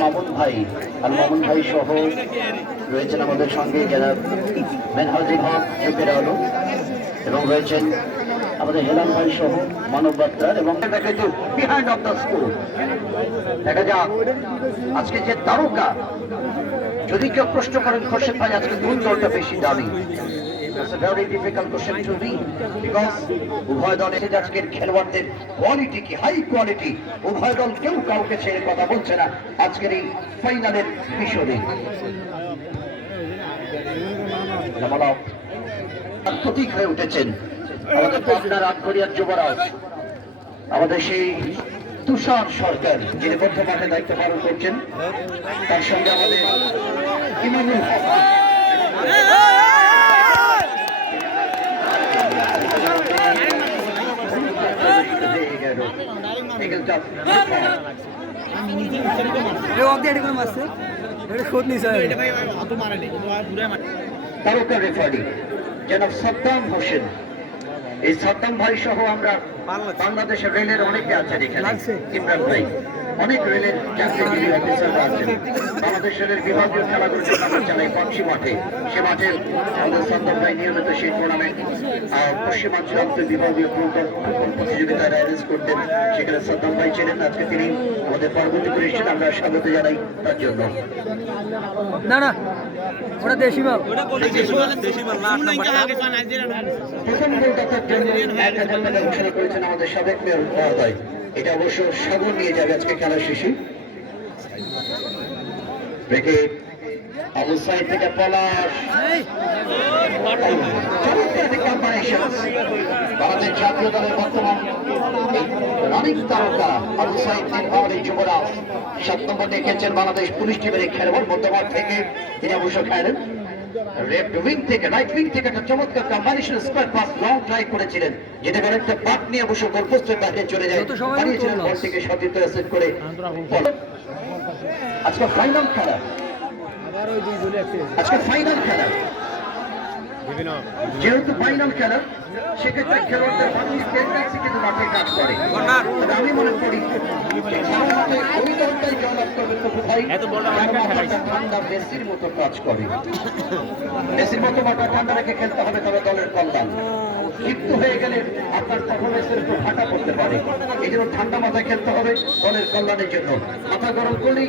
মামুন ভাই আর মামুন ভাই সহ রয়েছেন আমাদের সঙ্গে যারা মেনহাজির হক জুপের আলো এবং রয়েছেন আমাদের হেলাল ভাই সহ মানব বার্তার এবং বিহাইন্ড অফ দ্য স্কুল দেখা যাক আজকে যে তারকা যদি কেউ প্রশ্ন করেন, খোরশেদ ভাই, আজকে কোন দলটা বেশি দামি? আজকের খেলোয়াড়দের কোয়ালিটি কি হাই কোয়ালিটি উভয় দল কেউ কাউকে কথা বলছে না আজকের এই ফাইনালের প্রতীক হয়ে উঠেছেন আমাদের যুবরাজ, আমাদের সেই তুষার সরকার, যিনি মধ্য মাঠে দায়িত্ব পালন করছেন। তার সঙ্গে আমাদের তারকা রেফারি জনাব সাদ্দাম হোসেন। এই সাদ্দাম ভাই সহ আমরা বাংলাদেশের রেলের অনেকে আছেন এখানে। লাগছে। ইমরান ভাই। অনেক রেলের অফিসাররা আছেন। বাংলাদেশ রেলের বিভাগীয় খেলাগুলো আমরা চালাই পাকশি মাঠে সে মাঠে আমাদের সাদ্দাম ভাই নিয়মিত সেই টুর্নামেন্ট পশ্চিমাঞ্চল বিভাগীয় প্রতিযোগিতায় অ্যারেঞ্জ করতেন। সেখানে সাদ্দাম ভাই ছিলেন আজকে তিনি আমাদের পরবর্তী করে আমরা স্বাগত জানাই তার জন্য। না না ওটা দেশি মাল প্রথম গোলদাতার জন্য এক হাজার টাকা ঘোষণা করেছেন আমাদের সাবেক মেয়র মহোদয়। এটা অবশ্য সাগর নিয়ে যাবে আজকে খেলার শেষে। থেকে পলাশ। ভারতের বর্তমান দেখেছেন বাংলাদেশ পুলিশ টিমের খেলোয়াড় মধ্যমাঠ থেকে তিনি অবশ্য খেলেন। লেফট উইং থেকে রাইট উইং থেকে একটা চমৎকার combination square pass long try করেছিলেন। যেটা করে একটা বাট নিয়ে অবশ্য গোলপোস্টের বাইরে চলে যায়। বল থেকে সতীর্থ সেট করে। আজকে ফাইনাল খেলা। আজকে ফাইনাল খেলা। যেহেতু ফাইনাল খেলা সেক্ষেত্রে খেলোয়াড়দের মানুষ টেন্ডেন্সি কিন্তু মাঠে কাজ করে। আমি মনে করি যে খেলার মাঠে ওই দলটাই জয়লাভ করবে তবু ভাই ঠান্ডা মেসির মতো কাজ করে। মেসির মতো মাথা ঠান্ডা রেখে খেলতে হবে তবে দলের কল্যাণ। লিপ্ত হয়ে গেলে আপনার পারফরমেন্সের একটু ফাটা করতে পারে। এই জন্য ঠান্ডা মাথায় খেলতে হবে দলের কল্যাণের জন্য। মাথা গরম করলেই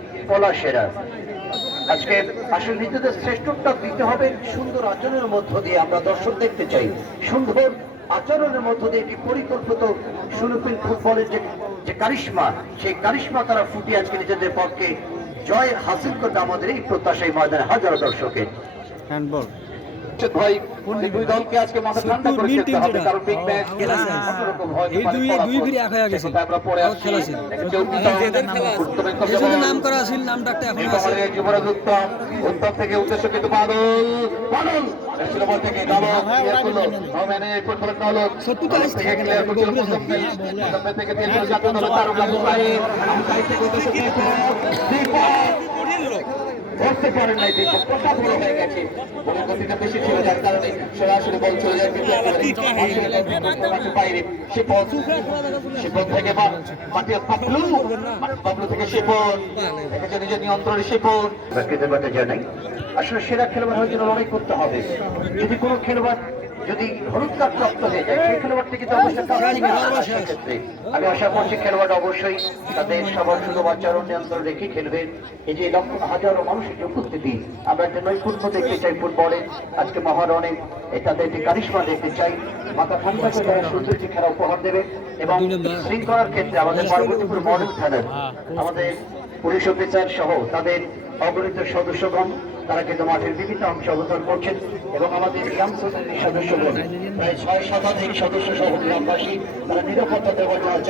পলাশেরা আজকে আসল নিজেদের শ্রেষ্ঠটা দিতে হবে সুন্দর আচরণের মধ্য দিয়ে আমরা দর্শক দেখতে চাই। সুন্দর আচরণের মধ্য দিয়ে একটি পরিকল্পিত সুলুপিন ফুটবলের যে যে কারিশ্মা, সেই কারিশ্মা তারা ফুটিয়ে আজকে নিজেদের পক্ষে জয় হাসিল করতে আমাদের এই প্রত্যাশাই ময়দানে হাজারো দর্শকের। হ্যান্ডবল। ভাই এই দুই দলকে আজকে মাথা ঠান্ডা করে খেলতে হবে। কারণ বিগ ম্যাচ খেলা অন্যরকম হয়তো এই দুই- দুই ফিরে এক হয়ে গেছে। আমরা পরে আসছি। খেলা জন্য যেমন- নাম করা আছিল নাম ডাকটা এখন আছে। যুবরাজ উত্তম উত্তম থেকে উদ্দেশ্য কিন্তু বাদল। বাদল! ফুটবলের দালক সত্যি তো আসছে। থেকে ধরতে পারেন নাই দেখো কথা বড় হয়ে গেছে। বড় গতিটা বেশি ছিল যার কারণে সরাসরি বল চলে যায় কিন্তু বাইরে সে বাইরে সে পথ শিপন থেকে বা মাটি পাবলু পাবলু থেকে সে শিপন। দেখেছে নিজের নিয়ন্ত্রণে শিপন। কৃতজ্ঞতা জানাই আসলে সেরা খেলোয়াড় হওয়ার জন্য লড়াই করতে হবে। যদি কোনো খেলোয়াড় যদি হলুদ কার্ড প্রাপ্ত হয়ে যায় সেই খেলোয়াড়টি কিন্তু অবশ্যই সেক্ষেত্রে আমি আশা করছি খেলোয়াড় অবশ্যই তাদের সবার শুধু আচরণ নিয়ন্ত্রণ রেখে খেলবেন এই যে লক্ষ হাজারো মানুষের যে উপস্থিতি আমরা একটা নৈপুণ্য দেখতে চাই ফুটবলে। আজকে মহারণে তাদের একটি কারিশ্মা দেখতে চাই মাথা ঠান্ডা করে তারা সুন্দর খেলা উপহার দেবে এবং শৃঙ্খলার ক্ষেত্রে আমাদের পার্বতীপুর মডেল থানার আমাদের পুলিশ অফিসার সহ তাদের অগণিত সদস্যগণ, তারা কিন্তু মাঠের বিভিন্ন অংশে অবতরণ করছেন এবং আমাদের গ্রাম সোসাইটির সদস্যগণ, প্রায় ছয় শতাধিক সদস্য সহ গ্রামবাসী তারা নিরাপত্তা